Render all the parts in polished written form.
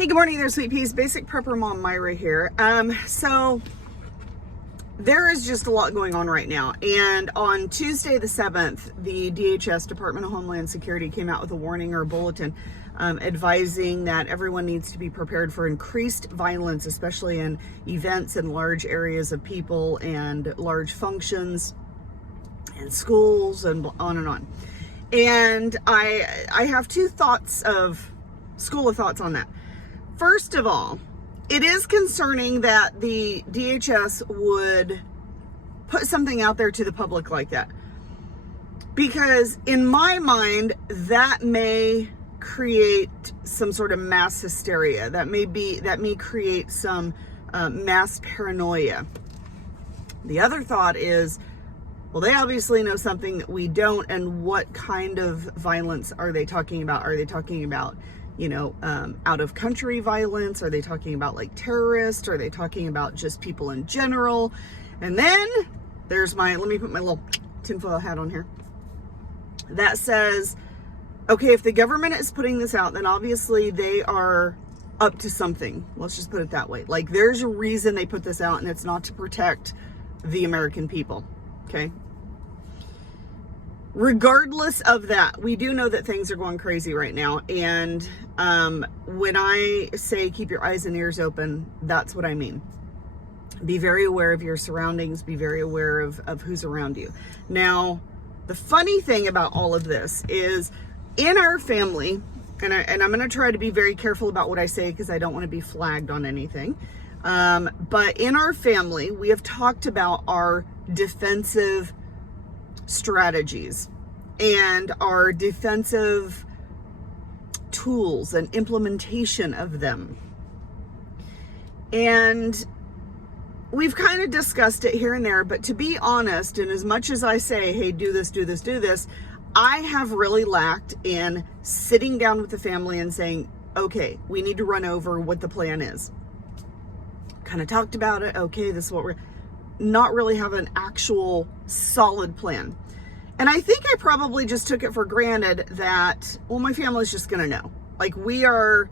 Hey, good morning there, sweet peas. Basic prepper mom Myra here. So there is just a lot going on right now. And on Tuesday the 7th, the DHS, Department of Homeland Security, came out with a warning or a bulletin advising that everyone needs to be prepared for increased violence, especially in events and large areas of people and large functions and schools and on and on. And I have school of thoughts on that. First of all, it is concerning that the DHS would put something out there to the public like that. Because in my mind, that may create some sort of mass hysteria. That may create some mass paranoia. The other thought is, well, they obviously know something that we don't, and what kind of violence are they talking about? Are they talking about, out of country violence? Are they talking about like terrorists? Are they talking about just people in general? And then there's let me put my little tinfoil hat on here. That says, okay, if the government is putting this out, then obviously they are up to something. Let's just put it that way. Like, there's a reason they put this out, and it's not to protect the American people. Okay. Regardless of that, we do know that things are going crazy right now. And when I say keep your eyes and ears open, that's what I mean. Be very aware of your surroundings. Be very aware of who's around you. Now, the funny thing about all of this is in our family, and I'm going to try to be very careful about what I say because I don't want to be flagged on anything. But in our family, we have talked about our defensive strategies and our defensive tools and implementation of them. And we've kind of discussed it here and there, but to be honest, and as much as I say, hey, do this, do this, do this, I have really lacked in sitting down with the family and saying, okay, we need to run over what the plan is. Kind of talked about it. Okay, this is what we're not really have an actual solid plan. And I think I probably just took it for granted that, well, my family's just going to know. Like, we are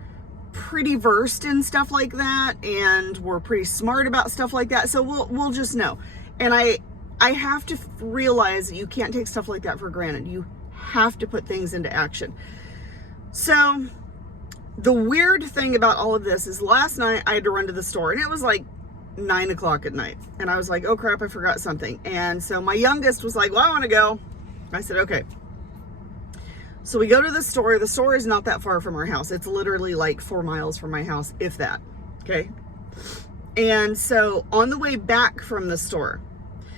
pretty versed in stuff like that, and we're pretty smart about stuff like that. So we'll just know. And I have to realize that you can't take stuff like that for granted. You have to put things into action. So the weird thing about all of this is last night I had to run to the store, and it was like 9 o'clock at night. And I was like, oh crap, I forgot something. And so my youngest was like, well, I want to go. I said, okay. So we go to the store. The store is not that far from our house. It's literally like 4 miles from my house, if that. Okay. And so on the way back from the store,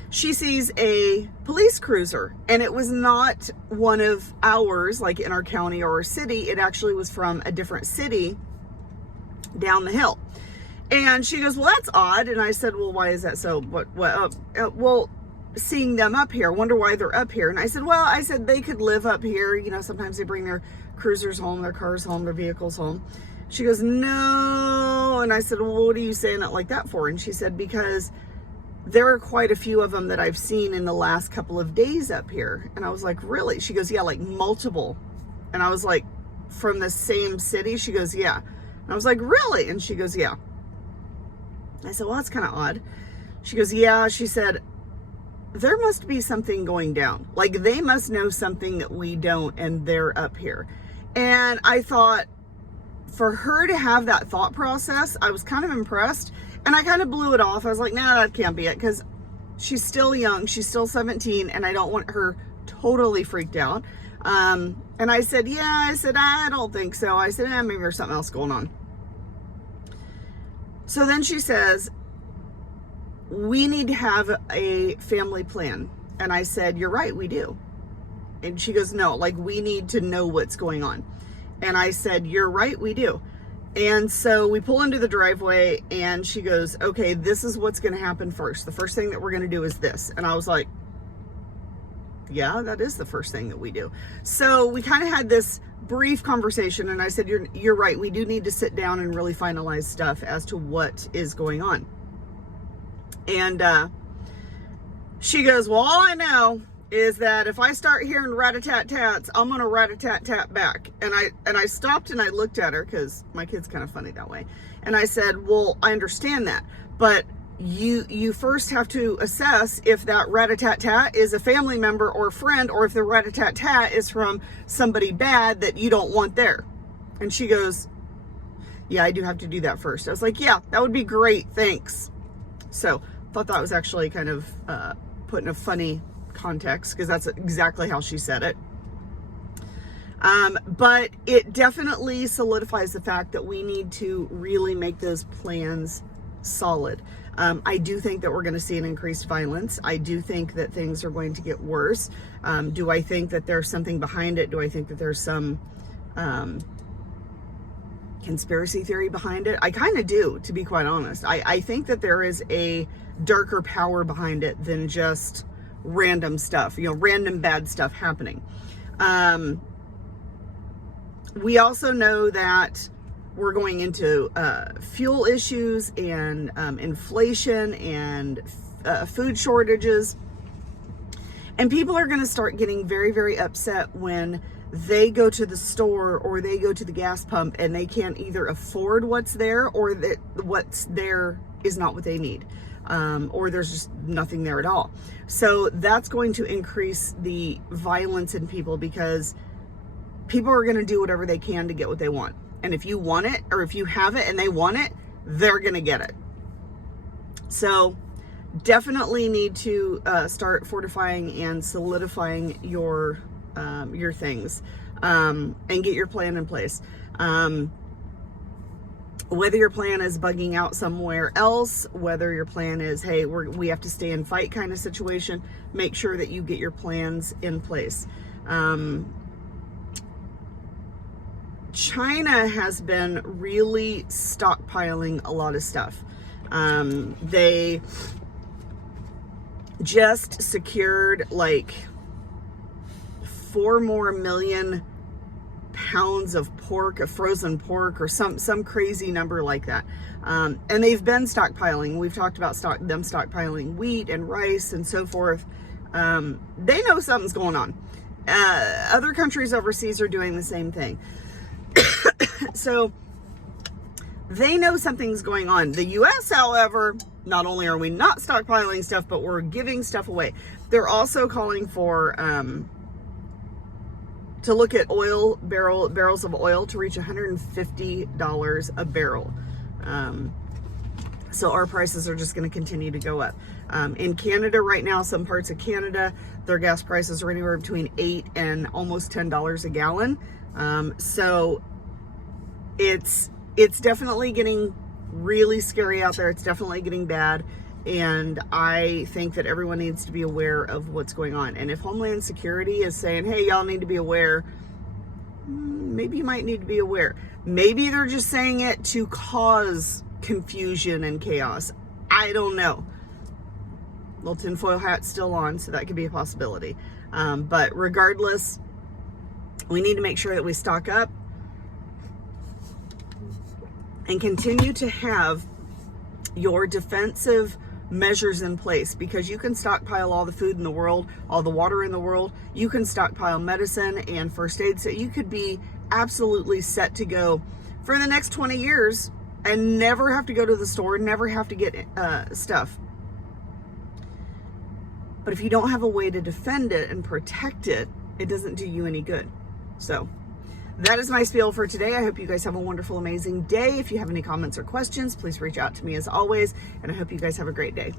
she sees a police cruiser, and it was not one of ours, like in our county or our city. It actually was from a different city down the hill. And she goes, well, that's odd. And I said, well, why is that so? Well, seeing them up here, wonder why they're up here. And I said, they could live up here. Sometimes they bring their cruisers home, their cars home, their vehicles home. She goes, no. And I said, well, what are you saying it like that for? And she said, because there are quite a few of them that I've seen in the last couple of days up here. And I was like, really? She goes, yeah, like multiple. And I was like, from the same city? She goes, yeah. And I was like, really? And she goes, yeah. I said, well, that's kind of odd. She goes, yeah. She said, there must be something going down. Like, they must know something that we don't, and they're up here. And I thought, for her to have that thought process, I was kind of impressed. And I kind of blew it off. I was like, nah, that can't be it, because she's still young. She's still 17, and I don't want her totally freaked out. And I said, yeah. I don't think so. I said, maybe there's something else going on. So then she says, we need to have a family plan. And I said, you're right, we do. And she goes, no, like, we need to know what's going on. And I said, you're right, we do. And so we pull into the driveway, and she goes, okay, this is what's going to happen first. The first thing that we're going to do is this. And I was like, yeah, that is the first thing that we do. So we kind of had this brief conversation, and I said, you're right. We do need to sit down and really finalize stuff as to what is going on. And she goes, well, all I know is that if I start hearing rat-a-tat-tats, I'm gonna rat-a-tat-tat back. And I stopped and I looked at her, because my kid's kind of funny that way. And I said, well, I understand that, but you first have to assess if that rat-a-tat-tat is a family member or friend, or if the rat-a-tat-tat is from somebody bad that you don't want there. And she goes, yeah, I do have to do that first. I was like, yeah, that would be great, thanks. So thought that was actually kind of put in a funny context, because that's exactly how she said it. But it definitely solidifies the fact that we need to really make those plans solid. I do think that we're going to see an increased violence. I do think that things are going to get worse. Do I think that there's something behind it? Do I think that there's some conspiracy theory behind it? I kind of do, to be quite honest. I think that there is a darker power behind it than just random stuff, random bad stuff happening. We also know that we're going into fuel issues and inflation and food shortages. And people are going to start getting very, very upset when they go to the store or they go to the gas pump and they can't either afford what's there, or that what's there is not what they need. Or there's just nothing there at all. So that's going to increase the violence in people, because people are going to do whatever they can to get what they want. And if you want it, or if you have it and they want it, they're going to get it. So definitely need to start fortifying and solidifying your things, and get your plan in place. Whether your plan is bugging out somewhere else, whether your plan is, hey, we have to stay and fight kind of situation, make sure that you get your plans in place. China has been really stockpiling a lot of stuff. They just secured like 4 more million pounds of pork, of frozen pork, or some crazy number like that. And they've been stockpiling. We've talked about them stockpiling wheat and rice and so forth. They know something's going on. Other countries overseas are doing the same thing. So they know something's going on. The US, however, not only are we not stockpiling stuff, but we're giving stuff away. They're also calling for to look at barrels of oil to reach $150 a barrel. So our prices are just going to continue to go up. In Canada right now, some parts of Canada, their gas prices are anywhere between $8 and almost $10 a gallon. So it's definitely getting really scary out there. It's definitely getting bad. And I think that everyone needs to be aware of what's going on. And if Homeland Security is saying, hey, y'all need to be aware, maybe you might need to be aware. Maybe they're just saying it to cause confusion and chaos. I don't know. Little tinfoil hat's still on, so that could be a possibility. But regardless, we need to make sure that we stock up and continue to have your defensive measures in place, because you can stockpile all the food in the world, all the water in the world. You can stockpile medicine and first aid, so you could be absolutely set to go for the next 20 years and never have to go to the store, never have to get stuff. But if you don't have a way to defend it and protect it, it doesn't do you any good. So that is my spiel for today. I hope you guys have a wonderful, amazing day. If you have any comments or questions, please reach out to me as always. And I hope you guys have a great day.